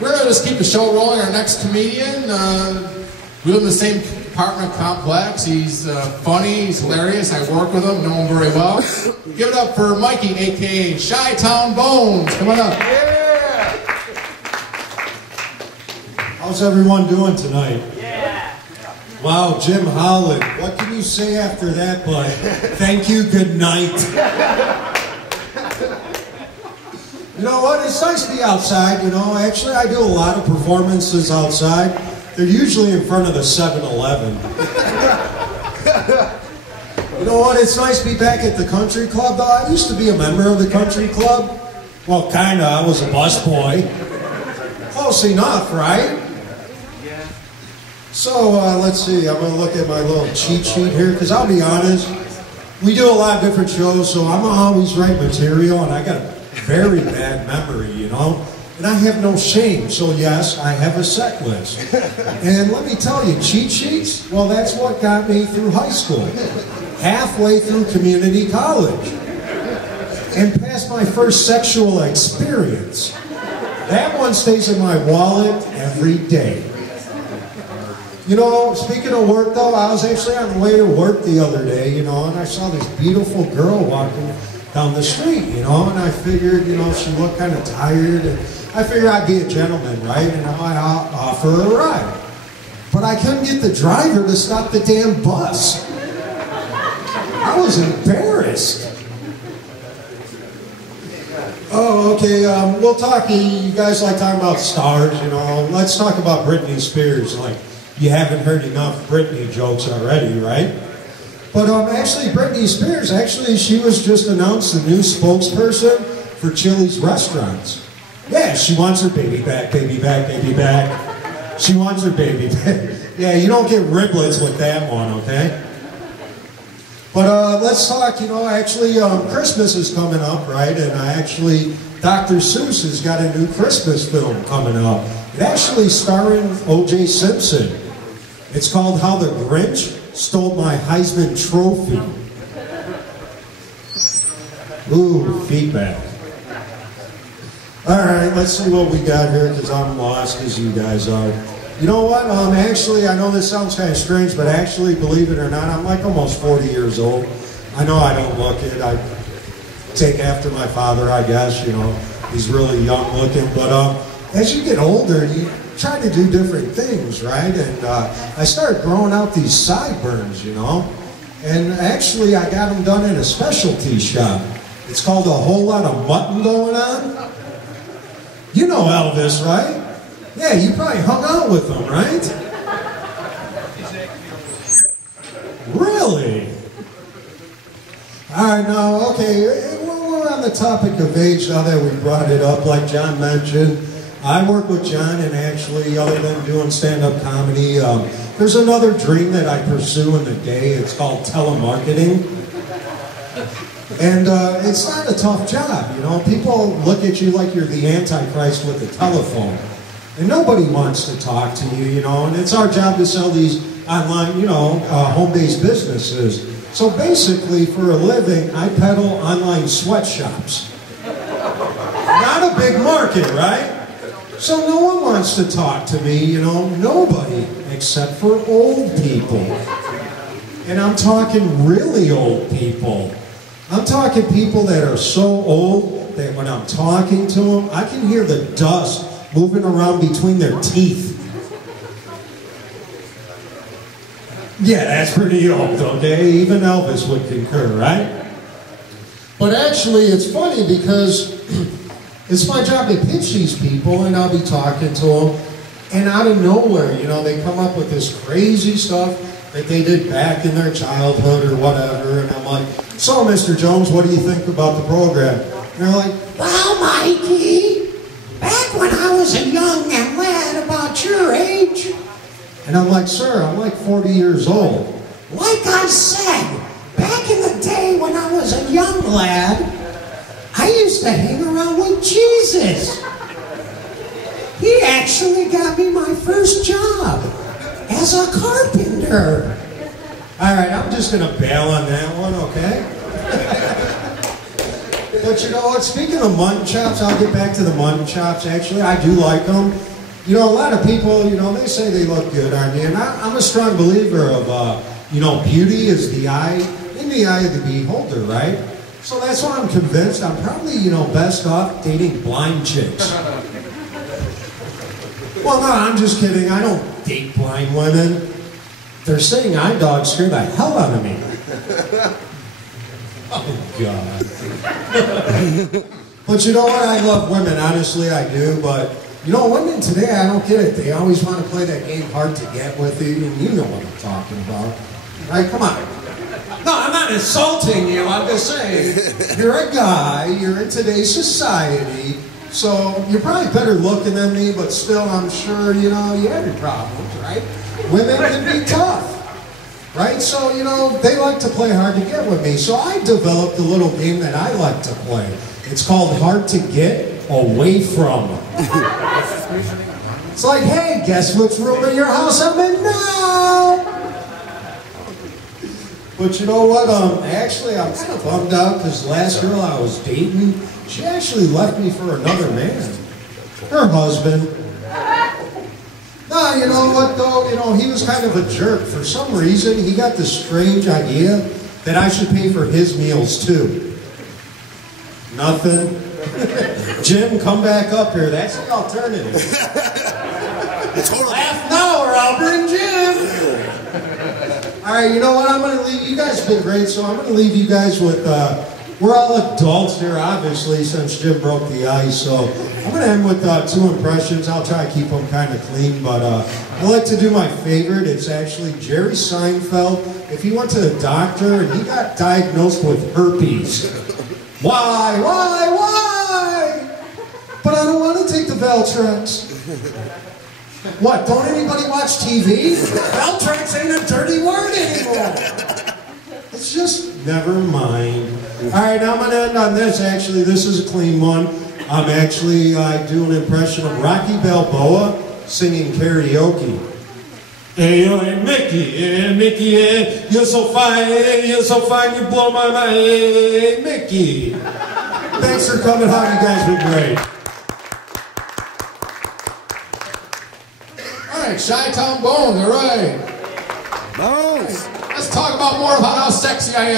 We're going to just keep the show rolling. Our next comedian, we live in the same apartment complex. He's funny, he's hilarious. I work with him, know him very well. Give it up for Mikey, a.k.a. Chi-Town Bones. Come on up. Yeah! How's everyone doing tonight? Yeah! Wow, Jim Holland. What can you say after that but thank you, good night? You know what? It's nice to be outside, you know. Actually, I do a lot of performances outside. They're usually in front of the 7-Eleven. You know what? It's nice to be back at the country club, though. I used to be a member of the country club. Well, kinda. I was a busboy. Close enough, right? Yeah. So, let's see. I'm going to look at my little cheat sheet here, because I'll be honest, we do a lot of different shows, so I'm always write material, and I got a very bad memory, you know? And I have no shame, so yes, I have a set list. And let me tell you, cheat sheets, well, that's what got me through high school. Halfway through community college. And past my first sexual experience. That one stays in my wallet every day. You know, speaking of work though, I was actually on the way to work the other day, you know, and I saw this beautiful girl walking down the street, you know, and I figured, you know, she looked kind of tired, and I figured I'd be a gentleman, right, and I'd offer her a ride. But I couldn't get the driver to stop the damn bus. I was embarrassed. Oh, okay, we'll talk, you guys like talking about stars, you know, let's talk about Britney Spears. Like, you haven't heard enough Britney jokes already, right? But actually, Britney Spears, actually, she was just announced the new spokesperson for Chili's restaurants. Yeah, she wants her baby back, baby back, baby back. She wants her baby back. Yeah, you don't get riblets with that one, okay? But let's talk, you know, actually, Christmas is coming up, right? And Dr. Seuss has got a new Christmas film coming up. It actually starring O.J. Simpson. It's called How the Grinch Stole My Heisman Trophy. Ooh, feedback. Alright, let's see what we got here, because I'm lost as you guys are. You know what, actually, I know this sounds kind of strange, but actually, believe it or not, I'm like almost 40 years old. I know I don't look it. I take after my father, I guess, you know. He's really young looking, but as you get older, you try to do different things, right? And I started growing out these sideburns, you know. And actually, I got them done in a specialty shop. It's called A Whole Lot of Mutton Going On. You know Elvis, right? Yeah, you probably hung out with him, right? Really? All right, now, okay, we're on the topic of age now that we brought it up, like John mentioned. I work with John, and actually, other than doing stand-up comedy, there's another dream that I pursue in the day. It's called telemarketing. And it's not a tough job, you know. People look at you like you're the Antichrist with a telephone. And nobody wants to talk to you, you know. And it's our job to sell these online, you know, home-based businesses. So basically, for a living, I peddle online sweatshops. Not a big market, right? So no one wants to talk to me, you know, nobody, except for old people. And I'm talking really old people. I'm talking people that are so old that when I'm talking to them, I can hear the dust moving around between their teeth. Yeah, that's pretty old, okay? Even Elvis would concur, right? But actually, it's funny because it's my job to pitch these people, and I'll be talking to them, and out of nowhere, you know, they come up with this crazy stuff that they did back in their childhood or whatever, and I'm like, so, Mr. Jones, what do you think about the program? And they're like, well, Mikey, back when I was a young lad about your age. And I'm like, sir, I'm like 40 years old. Like I said, back in the day when I was a young lad, I used to hang around with Jesus. He actually got me my first job as a carpenter. All right, I'm just going to bail on that one, okay? But you know what? Speaking of mutton chops, I'll get back to the mutton chops. Actually, I do like them. You know, a lot of people, you know, they say they look good on you, and I'm a strong believer of, you know, beauty is in the eye of the beholder, right? So that's why I'm convinced I'm probably, you know, best off dating blind chicks. Well, no, I'm just kidding. I don't date blind women. They're saying eye dogs scare the hell out of me. Oh, God. But you know what? I love women. Honestly, I do. But, you know, women today, I don't get it. They always want to play that game hard to get with you. And you know what I'm talking about. Right? Come on. No, I'm not insulting you. I'm just saying, you're a guy. You're in today's society. So you're probably better looking than me, but still, I'm sure, you know, you have your problems, right? Women can be tough, right? So, you know, they like to play hard to get with me. So I developed a little game that I like to play. It's called Hard to Get Away From. It's like, hey, guess which room in your house I'm in now? But you know what? Actually, I'm kind of bummed out because last girl I was dating, she actually left me for another man. Her husband. No, you know what though? You know, he was kind of a jerk. For some reason, he got this strange idea that I should pay for his meals too. Nothing. Jim, come back up here. That's the alternative. Laugh now or I'll bring Jim. All right, you know what? I'm going to leave. You guys have been great, so I'm going to leave you guys with, we're all adults here, obviously, since Jim broke the ice. So I'm going to end with 2 impressions. I'll try to keep them kind of clean, but I like to do my favorite. It's actually Jerry Seinfeld. If he went to the doctor and he got diagnosed with herpes. Why? But I don't want to take the Valtrex. What, don't anybody watch TV? Valtrex ain't a dirty word anymore. It's just, never mind. All right, now I'm going to end on this. Actually, this is a clean one. I do an impression of Rocky Balboa singing karaoke. Hey, Mickey, you're so fine, you blow my mind, hey, Mickey. Thanks for coming on, you guys been great. All right, Chi-Town Bones, all right. Bones. Let's talk about more about how sexy I am.